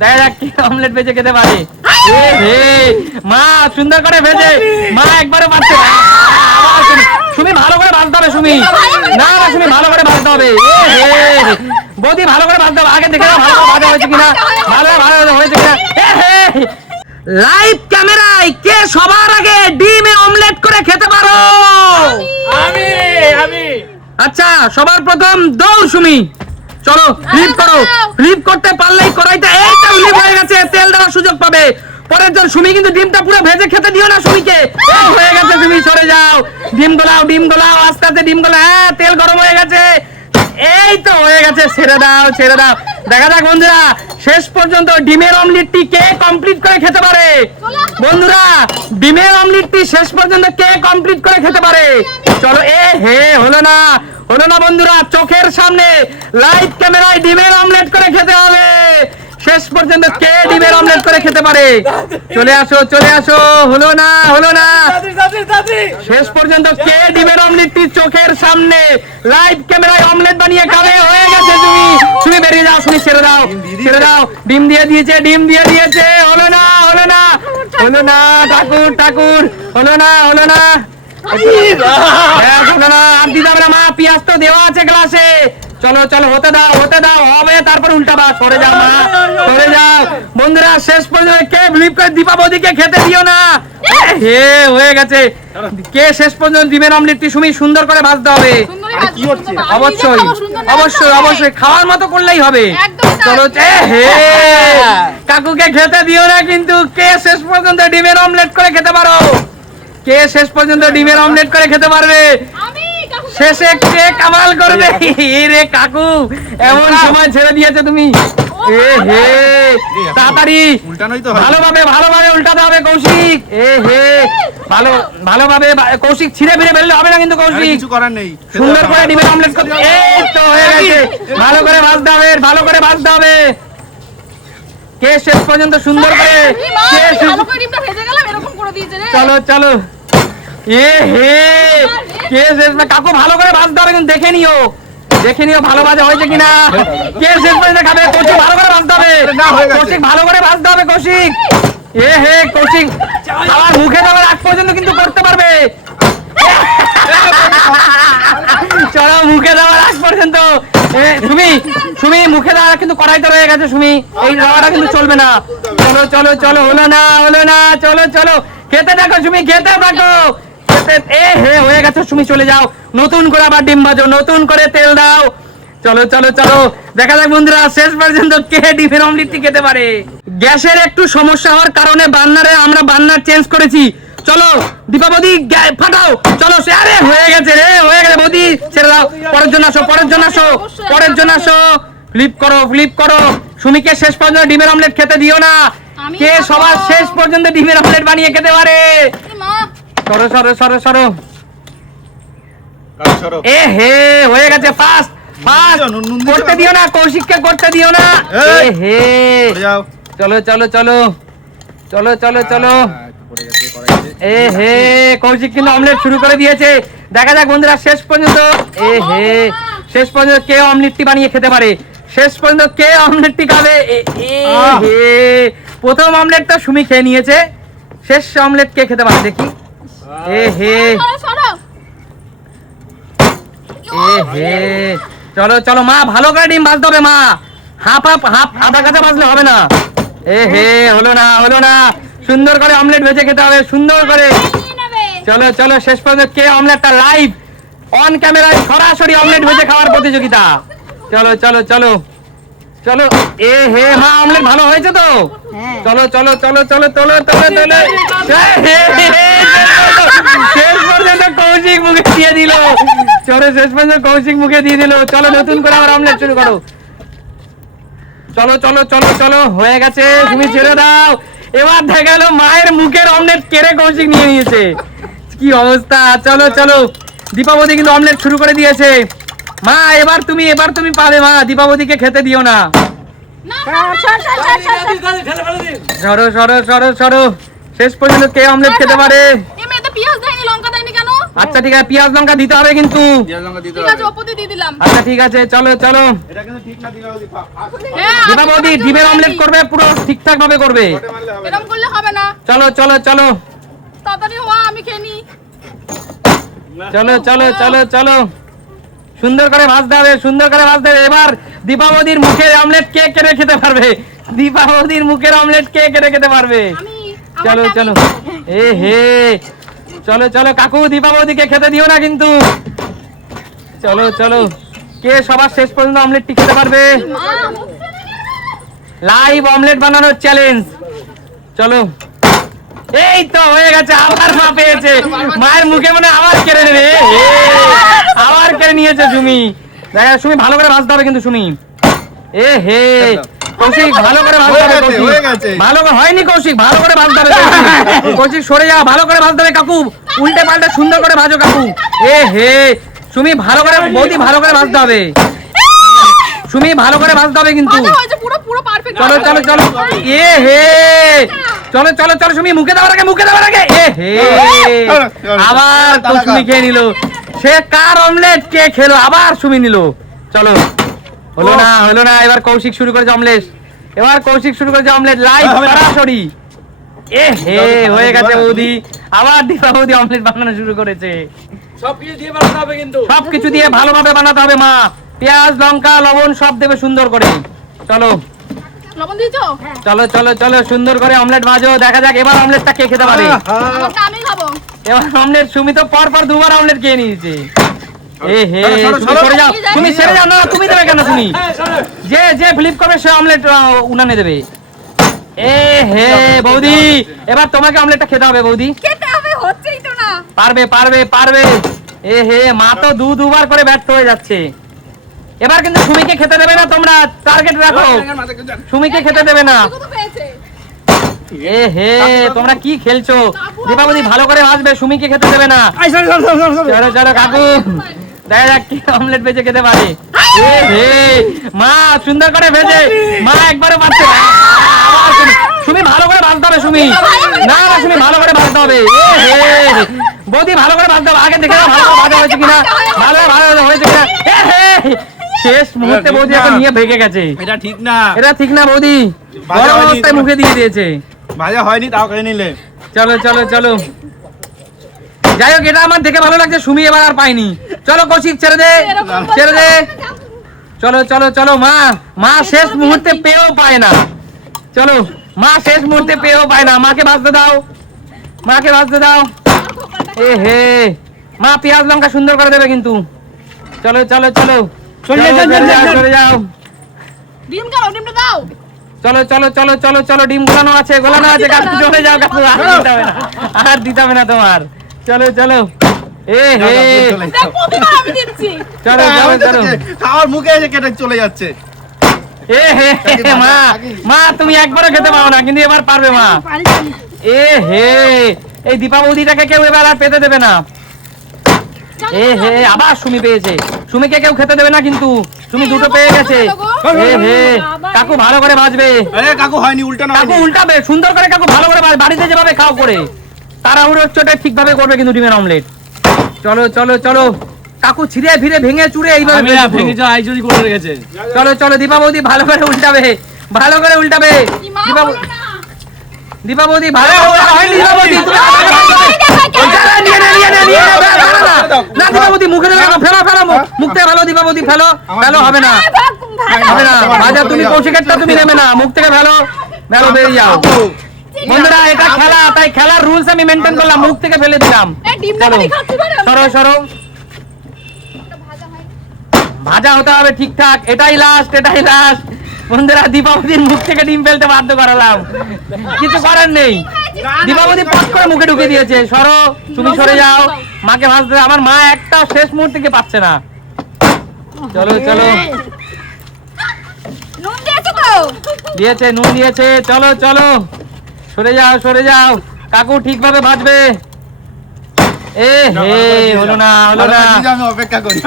দেখা যাক কি অমলেট ভেজে খেতে পারে। মা সুন্দর করে ভেজে, মা একবারে পারছে। সুমি ভালো করে ভাজতে হবে, সুমি না না সুমি ভালো করে ভাজতে হবে। বৌদি ভালো করে ভাজতে হবে, আগে দেখে ভালো করে ভাজা হয়েছে কিনা, ভালো ভালো হয়েছে কিনা। লাইভ ক্যামেরায় কে সবার আগে ডিমে অমলেট করে খেতে পারো? আমি আমি আচ্ছা সবার প্রথম দৌড় সুমি, চলো ফ্লিপ করো। ফ্লিপ করতে পারলেই কড়াইটা এইটা ফ্লিপ হয়ে গেছে, তেল দেওয়ার সুযোগ পাবে। পরের জন সুমি কিন্তু ডিমটা পুরো ভেজে খেতে দিও না সুমিকে। হয়ে গেছে সুমি, সরে যাও। ডিম গোলাও আস্তে আস্তে ডিম গোলাও। হ্যাঁ তেল গরম হয়ে গেছে, এই তো হয়ে গেছে, ছেড়ে দাও ছেড়ে দাও। দেখা যাক বন্ধুরা শেষ পর্যন্ত ডিমের অমলেটটি কে কমপ্লিট করে খেতে পারে। বন্ধুরা ডিমের অমলেটটি শেষ পর্যন্ত কে কমপ্লিট করে খেতে পারে? চলো হলো না বন্ধুরা, চোখের সামনে লাইভ ক্যামেরায় ডিমের অমলেট করে খেতে হবে। শেষ পর্যন্ত কে ডিমের অমলেট করে খেতে পারে? চলে আসো। হলো না শেষ পর্যন্ত কে ডিমের অমলেটটি চোখের সামনে লাইভ ক্যামেরায় অমলেট বানিয়ে খাবে? হয়ে গেছে তুমি বেরিয়ে যাও, তুমি ছেড়ে দাও। ডিম দিয়ে দিয়েছে। হলো না ঠাকুর হলো না আর দিতে হবে না মা, পেঁয়াজ তো দেওয়া আছে গ্লাসে। চলো হতে দাও হবে, তারপর উল্টাবা। সরে যাও মা, সরে যাও। বন্ধুরা শেষ পর্যন্ত কে ফ্লিপ করে দীপাবলিকে খেতে দিও না। হয়ে গেছে। কে শেষ পর্যন্ত ডিমের অমলেটটি সুমি সুন্দর করে ভাজতে হবে। কি হচ্ছে? অবশ্যই খাওয়ার মতো করলেই হবে। চলো কাকুকে খেতে দিও না কিন্তু। কে শেষ পর্যন্ত ডিমের অমলেট করে খেতে পারো? কে শেষ পর্যন্ত ডিমের অমলেট করে খেতে পারবে? শেষে কে কামাল করবে? রে কাকু এমন সময় ছেড়ে দিয়েছে তুমি। তাড়াতাড়ি ভালোভাবে উল্টাতে হবে কৌশিক। ভালোভাবে কৌশিক, ছিঁড়ে ফিরে ফেললে হবে না কিন্তু কৌশিক। কিছু করার নেই, সুন্দর করে ডিমের অমলেট করতে। এই তো হয়ে গেছে। ভালো করে ভাজতে হবে। কে শেষ পর্যন্ত সুন্দর করে চলো কে শেষ? কাকু ভালো করে ভাজতে হবে কিন্তু দেখে নিও ভালো ভাজা হয়েছে কিনা। কে শেষ পর্যন্ত খাবে? কৌশিক ভালো করে ভাজতে হবে। কৌশিক কৌশিক খাবার মুখে দেওয়ার আগ পর্যন্ত কিন্তু করতে পারবে। চলো মুখে দেওয়ার আগ পর্যন্ত। সুমি মুখে দেওয়া কিন্তু কড়াইতে রয়ে গেছে সুমি, এই দেওয়াটা কিন্তু চলবে না। চলো হলো না চলো খেতে থাকো সুমি, খেতে থাকো। হয়ে গেছে সুমি, চলে যাও। নতুন করে আবার ডিম ভাজো, নতুন করে তেল দাও। চলো দেখা যাক বন্ধুরা শেষ পর্যন্ত কে ডিমের অমলেটটি খেতে পারে। গ্যাসের একটু সমস্যা হওয়ার কারণে আমরা বার্নার চেঞ্জ করেছি। চলো দীপাবলি ফাটাও। চলো হয়ে গেছে বৌদি, ছেড়ে দাও। পরের জন্য আসো। ফ্লিপ করো। সুমিকে শেষ পর্যন্ত ডিমের অমলেট খেতে দিও না। কে সবার শেষ পর্যন্ত ডিমের অমলেট বানিয়ে খেতে পারে? সরো হয়ে গেছে। ফাস্ট করতে দিও না, কৌশিককে করতে দিও না। চলো কৌশিক কিন্তু অমলেট শুরু করে দিয়েছে। দেখা যাক বন্ধুরা শেষ পর্যন্ত কে অমলেটটি বানিয়ে খেতে পারে। শেষ পর্যন্ত কে অমলেটটি খাবে? প্রথম অমলেটটা সুমি খেয়ে নিয়েছে, শেষ অমলেট কে খেতে পারে দেখি। চলো মা ভালো করে ডিম ভাজতে হবে মা, হাফ আধা কাঁচা ভাজলে হবে না। হলো না সুন্দর করে অমলেট ভেজে খেতে হবে, সুন্দর করে। চলো শেষ পর্যন্ত কে অমলেটটা লাইভ অন ক্যামেরায় সরাসরি অমলেট ভেজে খাওয়ার প্রতিযোগিতা। চলো মা অমলেট ভালো হয়েছে তো? চলো শেষ পর্যন্ত কৌশিক মুখে দিয়ে দিল। চলো নতুন করে আবার অমলেট শুরু করো। চলো হয়ে গেছে, তুমি ছেড়ে দাও। এবার দেখা গেল মায়ের মুখের অমলেট কেড়ে কৌশিক নিয়ে নিয়েছে। কি অবস্থা। চলো দীপাবলি কিন্তু অমলেট শুরু করে দিয়েছে। মা এবার তুমি পাবে মা, দীপাবলিকে খেতে দিও না। সরো শেষ পর্যন্ত কে অমলেট খেতে পারে? পেঁয়াজ দেয়নি, লঙ্কা দেয়নি কেন? আচ্ছা ঠিক আছে, পেঁয়াজ লঙ্কা দিতে হবে কিন্তু। ঠিক আছে, ওপরে দিয়ে দিলাম। আচ্ছা ঠিক আছে, চলো চলো। এটা কিন্তু ঠিক না দীপাবলি। হ্যাঁ, দীপা বৌদি ডিমের অমলেট করবে, পুরো ঠিকঠাক ভাবে করবে। এরকম করলে হবে না। চলো চলো চলো তাড়াতাড়ি হওয়া, আমি খেয়ে নিই। চলো চলো চলো চলো, সুন্দর করে ভাজতে হবে, সুন্দর করে ভাজতে হবে। এবার দীপা বৌদির মুখের অমলেট কে কেটে খেতে পারবে? দীপা বৌদির মুখের অমলেট কে কেটে খেতে পারবে? আমি চলো চলো, এ হে, চলো চলো কাকু, দীপা বৌদিকে খেতে দিও না কিন্তু। চলো চলো, কে সবার শেষ পর্যন্ত অমলেটটি খেতে পারবে? লাইভ অমলেট বানানোর চ্যালেঞ্জ। চলো, এই তো হয়ে গেছে, আবার মা পেয়েছে। মায়ের মুখে মনে হয় আবার কেড়ে নেবে। আবার কেড়ে নিয়েছে সুমি। দেখা সুমি ভালো করে ভাজতে হবে কিন্তু সুমি। এ হে, কৌশিক ভালো করে ভাজতে হবে। হয়ে গেছে। ভালো করে হয়নি কৌশিক, ভালো করে ভাজতে হবে। কৌশিক সরে যাও, ভালো করে ভাজতে হবে কাকু। উল্টে পাল্টে সুন্দর করে ভাজো কাকু। এ হে, সুমি ভালো করে, বৌদি ভালো করে ভাজতে হবে। সুমি ভালো করে ভাজতে হবে কিন্তু। ভালো হয়েছে, পুরো পুরো পারফেক্ট। চলো চলো চলো, এ হে, চলো চলো চলো সুমি, মুখে দেওয়ার আগে, মুখে দেওয়ার আগে। এ হে, আবার তো সুমি খেয়ে নিল। সে কার অমলেট কে খেলো, আবার সুমি নিল। চলো, হলো না হলো না, এবার কৌশিক শুরু করেছে অমলেট। এবার কৌশিক শুরু করেছে অমলেট লাইভ সরাসরি। এ হে, হয়ে গেছে বৌদি। আবার দীপা বৌদি অমলেট বানানো শুরু করেছে। সবকিছু দিয়ে বানাতে হবে কিন্তু। সবকিছু দিয়ে ভালোভাবে বানাতে হবে মা। পেঁয়াজ লঙ্কা লবণ সব দেবে সুন্দর করে। চলো লবণ দিয়েছো? চলো চলো চলো, সুন্দর করে অমলেট ভাজো। দেখা যাক এবার অমলেটটা কে খেতে পারে। আমারটা আমি খাবো। এবার অমলেট, সুমি তো পর পর দুবার অমলেট খেয়ে নিয়েছে। এ হে, সরো, তুমি সরো, সরে যাও, তুমি সেরে যাও। না তুমি দেবে কেন তুমি? যে যে ফ্লিপ করবে সে অমলেট উনানে দেবে। এ হে বৌদি, এবার তোমাকে অমলেটটা খেতে হবে বৌদি। খেতে হবে, হচ্ছেই তো না। পারবে পারবে পারবে। এ হে, মা তো দুবার করে ব্যর্থ হয়ে যাচ্ছে। এবার কিন্তু সুমিকে খেতে দেবে না, তোমরা টার্গেট রাখো। সুমিকে খেতে দেবে না। কত পেয়েছে? এ হে, তোমরা কি খেলছো? দীপাবলি ভালো করে ভাজবে, সুমিকে খেতে দেবে না। চলো চলো কাকু, দেখা যাক কি অমলেট ভেজে খেতে পারে। এ হে, মা সুন্দর করে ভেজে, মা একবারে পাচ্ছে না। আবার সুমি ভালো করে ভাজতে হবে। সুমি না না, সুমি ভালো করে ভাজতে হবে। এ হে, বৌদি ভালো করে ভাজতে হবে। আগে দেখে নাও ভালো করে ভাজা হয়েছে কিনা, ভালো হয়েছে কিনা। এ হে, শেষ মুহূর্তে বৌদি এখন নিয়ে ভেঙে গেছে। এটা ঠিক না। এটা ঠিক না বৌদি, ভাজা গরম হয়নি অবস্থায় তোমার। মুখে দিয়ে দিয়েছে। ভাজা হয়নি তাও খেয়ে নিলে। চলো চলো চলো, যাই হোক এটা আমার দেখে ভালো লাগছে। সুমি এবার আর পাইনি। চলো কৌশিক ছেড়ে দে, ছেড়ে দে। চলো চলো চলো, মা মা শেষ মুহূর্তে পেয়েও পায় না। চলো, মা শেষ মুহূর্তে পেয়েও পায় না। মাকে ভাজতে দাও, মাকে ভাজতে দাও। এ হে, মা পেঁয়াজ লঙ্কা সুন্দর করে দেবে কিন্তু। চলো চলো চলো, চলে যাও চলে যাও। ডিম কালো, ডিমটা দাও। চলো চলো চলো চলো চলো, ডিম গোলানো আছে, গোলানো আছে কাকু। চলে যাও কাকু, আর দিতে হবে না, আর দিতে হবে না তোমার। চলো চলো, এ হে, দেখ, প্রতিবার আমি দিচ্ছি। চলো চলো চলো, খাওয়ার মুখে এসে কেটে চলে যাচ্ছে। এ হে, মা মা তুমি একবারও খেতে পারো না কিন্তু এবার পারবে মা। এ হে, এই দীপা বৌদিটাকে কেউ এবার আর পেতে দেবে না। এ হে, আবার সুমি পেয়েছে। সুমিকে কেউ খেতে দেবে না কিন্তু, সুমি দুটো পেয়ে গেছে। এ হে, কাকু ভালো করে ভাজবে। আরে কাকু হয়নি, উল্টা না। কাকু উল্টাবে, সুন্দর করে কাকু ভালো করে বাড়িতে যেভাবে খাও করে তাড়াহুড়োর চোটে ঠিকভাবে করবে কিন্তু ডিমের অমলেট। চলো চলো চলো, কাকু ছিঁড়ে ফিরে ভেঙে চুড়ে এইভাবে ভেঙে আইজুরি করে রেখেছে। চলো চলো, দীপা বৌদি ভালো করে উল্টাবে, ভালো করে উল্টাবে। কি মা দীপা বলো না। দীপা বৌদি ভালো করে হয়নি। দীপা বৌদি তুমি ভালো করে ভাজবে। নিয়ে নে, নিয়ে নে, নিয়ে নে, ফেলো না। না দীপা বৌদি মুখে দেবে না, ফেলো ফেলো, মুখ থেকে ফেলো দীপা বৌদি, ফেলো ফেলো, হবে না হবে না। ভাজা তুমি কৌশিকেরটা তুমি নেবে না, মুখ থেকে ফেলো ফেলো, বেরিয়ে যাও। বন্ধুরা এটা খেলা, তাই খেলার রুলস আমি মেনটেন করলাম, মুখ থেকে ফেলে দিলাম। এই ডিমটা চলো আমি খাচ্ছি না। সরো সরো, ভাজা হতে হবে ঠিকঠাক। এটাই লাস্ট, এটাই লাস্ট। বন্ধুরা দীপাবলির মুখ থেকে ডিম ফেলতে বাধ্য করালাম, কিছু করার নেই। দীপাবলি পট করে মুখে ঢুকে দিয়েছে। সরো, তুমি সরে যাও, মাকে ভাজতে। আমার মা একটাও শেষ মুহূর্তে কি পাচ্ছে না। চলো চলো, নুন দিয়েছো তো? দিয়েছে, নুন দিয়েছে। চলো চলো, সরে যাও সরে যাও, কাকু ঠিকভাবে ভাজবে। এ হে, হলো না হলো না। আমি অপেক্ষা করি।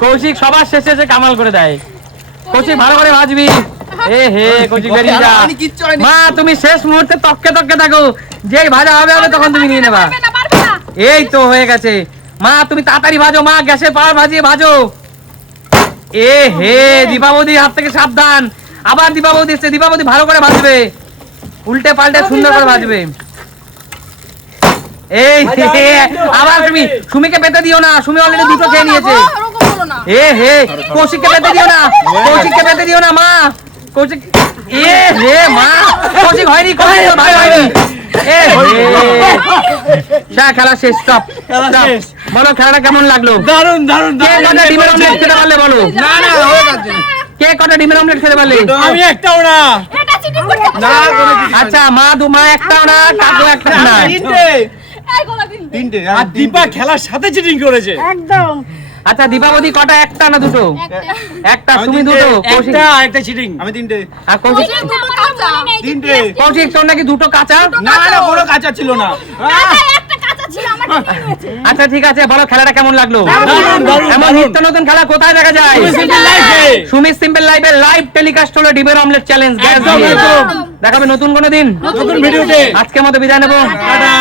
কৌশিক সবার শেষে এসে কামাল করে দেয়। কৌশিক ভালো করে ভাজবি। এ হে, কৌশিক বেরিয়ে যা। কিচ্ছু হয়নি। মা তুমি শেষ মুহূর্তে তককে তককে থাকো, যেই ভাজা হবে হবে তখন তুমি নিয়ে নেবা। পারবে না, পারবে না। এই তো হয়ে গেছে। মা তুমি তাড়াতাড়ি ভাজো, মা গ্যাসের পাওয়ার ভাজিয়ে ভাজো। এ হে, দীপাবলির হাত থেকে সাবধান। আবার দীপাবলি এসছে, দীপাবলি ভালো করে ভাজবে, উল্টে পাল্টে সুন্দর করে ভাজবে। এই হে, আবার সুমিকে পেতে দিও না, সুমি অলরেডি দুটো খেয়ে নিয়েছে। ওরকম বলো না। এ হে, কৌশিককে পেতে দিও না, কৌশিককে পেতে দিও না মা, কৌশিক। এ হে মা, কৌশিক হয়নি, কৌশিক তো ভাই হয়নি। এ হে, খেলা শেষ, স্টপ। বলো খেলাটা কেমন লাগলো? দারুন দারুন কে কটা ডিমের অমলেট খেতে পারলে বলো? না না হয়ে গেছে। কে কটা ডিমের অমলেট খেতে পারলে? আমি একটাও না। এটা চিটিং করতে না কোনো কিছু আচ্ছা, মা একটাও না, কাকু একটা না। তিনটে এই গলা দিন। তিনটে আর দীপা খেলার সাথে চিটিং করেছে। একদম। আচ্ছা, দীপাবলি কটা? একটা না দুটো? একটা। আমি সুমি তিনটে। দুটো, কৌশিক একটা চিটিং। আমি তিনটে আর কৌশিক। দুটো কাঁচা। তিনটে কৌশিক তোর নাকি দুটো কাঁচা? না না কোনো কাঁচা ছিল না। কাঁচা একটা কাঁচা ছিল আমার টিফিনে হয়েছে। আচ্ছা ঠিক আছে, বলো খেলাটা কেমন লাগলো? দারুণ, দারুণ, এমন দারুণ। নিত্য নতুন খেলা কোথায় দেখা যায়? সিম্পল লাইফে। সুমি সিম্পল লাইভে লাইভ টেলিকাস্ট হলো ডিমের অমলেট চ্যালেঞ্জ। একদম, একদম। দেখাবে নতুন কোনো দিন। নতুন ভিডিওতে। আজকের মতো বিদায় নেবো। টাটা।